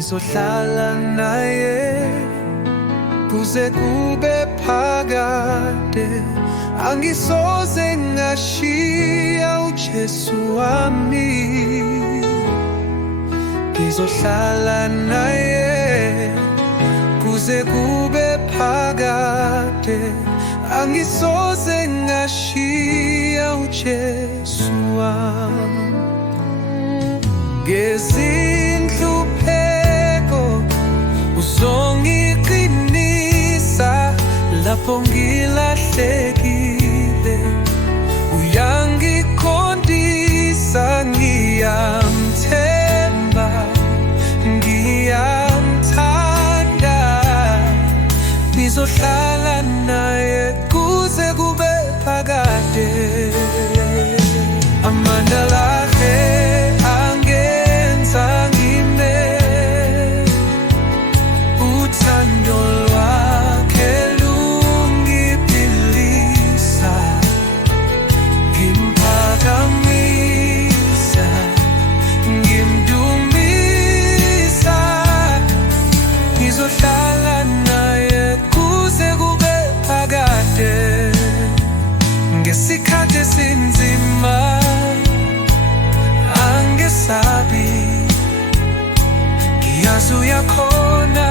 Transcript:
ngizohlala naye kuze kube phakade. Angisoze ngashiya uJesu wami, ngizohlala naye kuze kube phakade. Angisoze ngashiya uJesu wami. Ngezinhlupheko uzongiqinisa, lapho ngilahlekile uyangiqondisa. Ngiyamthemba, ngiyamthanda, ngizohlala naye kuze kube phakade. Amandla akhe angenza ngime, uthando lwakhe lungiphilisa. Ngimphakamisa, ngimdumisa, ngizohlala naye kuze kube phakade. Ngesikhathi esinzima angesabi, ngiyazi uyakhona.